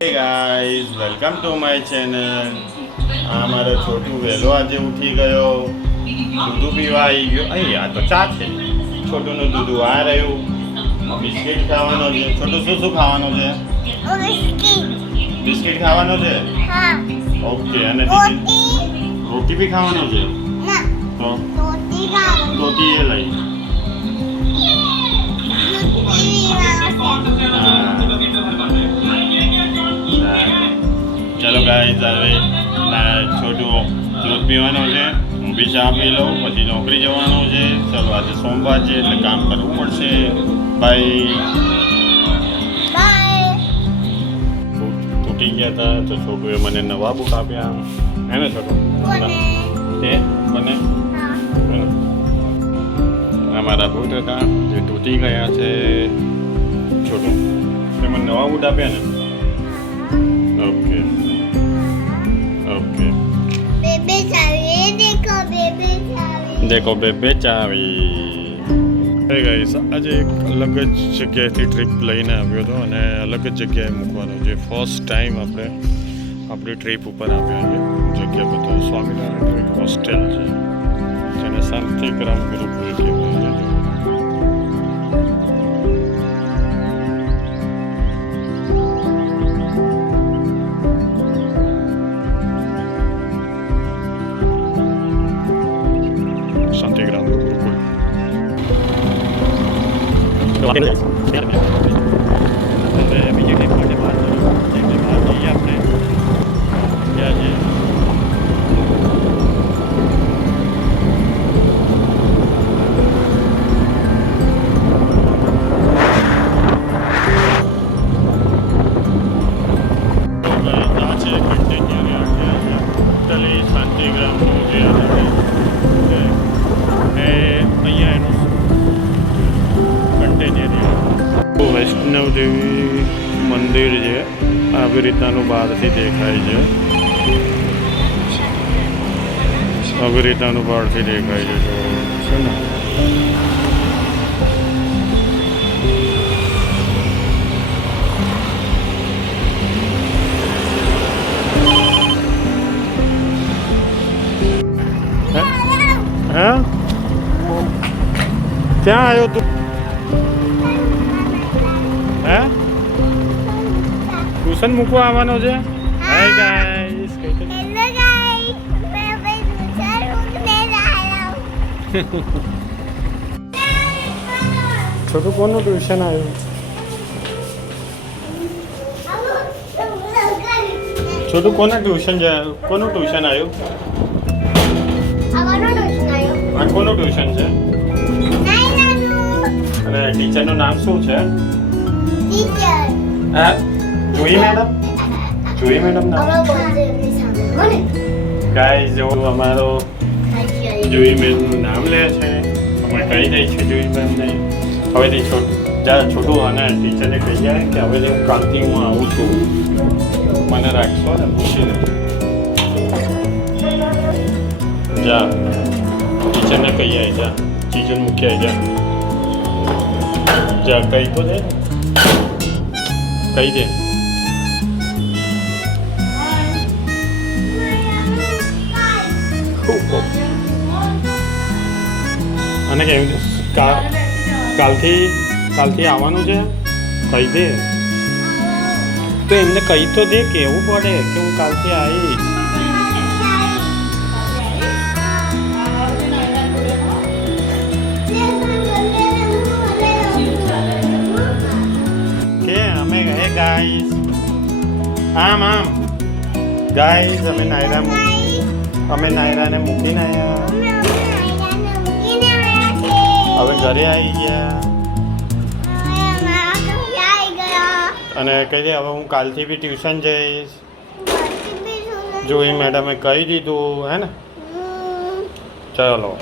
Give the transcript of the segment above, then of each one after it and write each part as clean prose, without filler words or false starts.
Hey guys, welcome to my channel. આ મારો છોટું વહેલો આજે ઉઠી ગયો, દૂધ પીવા આવી ગયો. અહીં આ તો ચા છે. છોટુનું દૂધ આ રહ્યું. બિસ્કિટ ખાવાનો છે. છોટું શું શું ખાવાનું છે? બિસ્કિટ ખાવાનો છે. ઓકે. અને રોટી બી ખાવાનો છે. તો રોટી એ લઈ. ચલો ગાઈઝ, હવે છોટું દૂધ પીવાનો છે, હું બી ચા પી લઉં, પછી નોકરી જવાનું છે. ચલો આજે સોમવાર છે એટલે કામ કરવું પડશે. બાય. તૂટી ગયા હતા તો છોટુએ મને નવા બુક આપ્યા. હે ને છોટું? તે મને અમારા બૂટ હતા જે તૂટી ગયા છે. છોટું તે મને નવા બૂટ આપ્યા ને. ओके ओके बेबे चावी देखो बेबे चावी. હે ગાઈસ, આજે એક અલગ જ જગ્યાએથી ટ્રીપ લઈને આવ્યો હતો અને અલગ જ જગ્યાએ મૂકવાનો છે. ફર્સ્ટ ટાઈમ આપણે આપણી ટ્રીપ ઉપર આવ્યા છે. જગ્યા બધું સ્વામિનારાયણ એક હોસ્ટેલ છે જેને શાંતિગ્રામ ગુરુકુલ કહેવાય છે. શાંતિગ્રામ ગુરુકુલ. બીજી ટીમ માટે બહાર જઈએ આપણે. ક્યાં છે? શાંતિગ્રામનું જે વૈષ્ણવ દેવી મંદિર છે. આવી રીતનાનું બહારથી દેખાય છે. આવી રીતનાનું બહારથી દેખાય છે. છે ને હા, ક્યાં આવ્યો તું? હે, ટ્યુશન મૂકવા આવવાનો છે? હાય ગાઈસ, હેલો ગાઈસ, મેં ટ્યુશન મૂકને આવ્યો. છોટું કોનું ટ્યુશન આવ્યું? છોટું કોનું ટ્યુશન આવ્યું? આ કોનું ટ્યુશન છે? અને ટીચરનું નામ શું છે? હા, જોઈ મેડમ? જોઈ મેડમ નામ? ગાઈસ, જો અમારો જોઈ મેડમનું નામ લે છે. અમે કહી દઈ છે જોઈ મેમને. હવેથી છોટું અને ટીચરને કહી જાય કે હવે હું કાલથી હું આવું છું, મને રાખશો ને પૂછીને. જા ટીચરને કહી જાય. જા ટીચર મૂકી આવી. જા કહી તો દે, કહી દે. અને કેવું કાલથી આવવાનું છે? કહી દે. તો એમને કહી તો દે, કેવું પડે કે હું કાલથી આવીશ. કે અમે હે ગાઈસ, આમ ગાઈસ, અમે નાયરાને મૂકીને આવ્યા. હવે ઘરે આવી ગયા અને કહી દે હવે હું કાલથી બી ટ્યુશન જઈશ. જોઈ મેડમે કહી દીધું. હે ને? ચલો.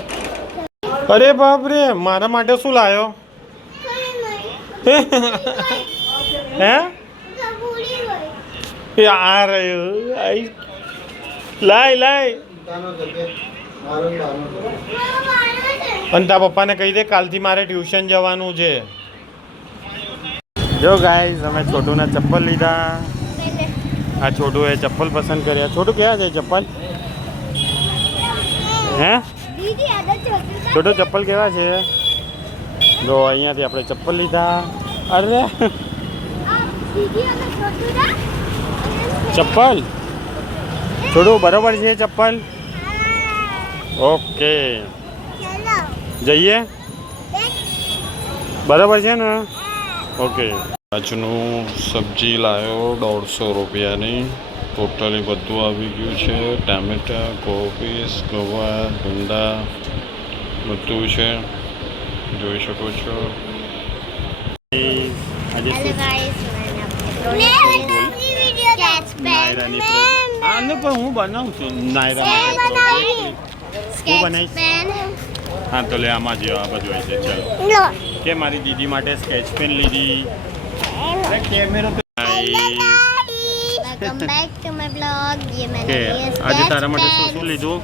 અરે બાપ રે, મારા માટે શું લાવ્યો? હે, આ રહ્યું. લાય. અને તારા પપ્પાને કહી દે કાલથી મારે ટ્યુશન જવાનું છે. જો ગાઈઝ અમે છોટુના ચપ્પલ લીધા આ છોટુએ ચપ્પલ પસંદ કર્યા. છોટું કેવા છે ચપ્પલ? હે દીદી આ તો છોટું છે. છોટું ચપ્પલ કેવા છે? જો અહીંયાથી આપણે ચપ્પલ લીધા. અરે દીદી આ તો છોટું છે. ચપ્પલ છોટું બરોબર છે ચપ્પલ? ઓકે ચલો જઈએ. બરાબર છે ને? ઓકે. આજનું સબ્જી લાવ્યો 150 રૂપિયાની. ટોટલી બધું આવી ગયું છે. ટામેટા, કોબીસ, ગવાર, ભૂંડા બધું છે, જોઈ શકો છો. આજે હેલો શું ગાઈસ નાયરાની આનું પણ હું બનાવું છું. નાયરા માટે project. હું બનાવીશ. હા તો લે આમાં જ આ બધું હોય છે. ચાલો કે મારી દીદી માટે સ્કેચ પેન લીધી. અરે કેમેરો તો welcome back to my blog. ये मैंने કે लिए આજે sketch તારા માટે શું pen, શું લીધું?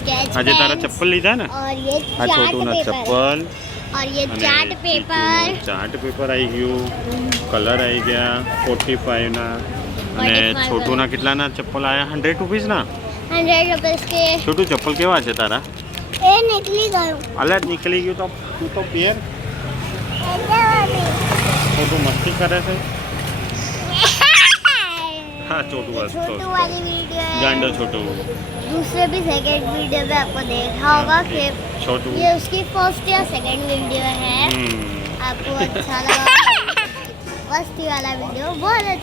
sketch આજે તારા pens ચપ્પલ લીધા ને? और ये આ चार्ट છોટુના पेपर ચપ્પલ और ये અને चार्ट पेपर ચીકુનું ચાર્ટ પેપર આવી ગયું. કલર આવી ગયા 45 ના. અને 45 છોટુના કેટલાના ચપ્પલ આવ્યા? 100 રૂપીસના. 100 रुपीस के। છોટું ચપ્પલ કેવા છે તારા? ए निकली गयो અલગ નીકળી ગયું તો તું તો પહેર. છોટું મસ્તી કરે છે. हाँ छोटू बस छोटू वाली वीडियो है। गांडा छोटू दूसरे भी सेकंड वीडियो में आपको देखा होगा कि छोटू ये उसकी फर्स्ट या सेकंड वीडियो है। आपको अच्छा लगा? मस्ती वाला वीडियो बहुत अच्छा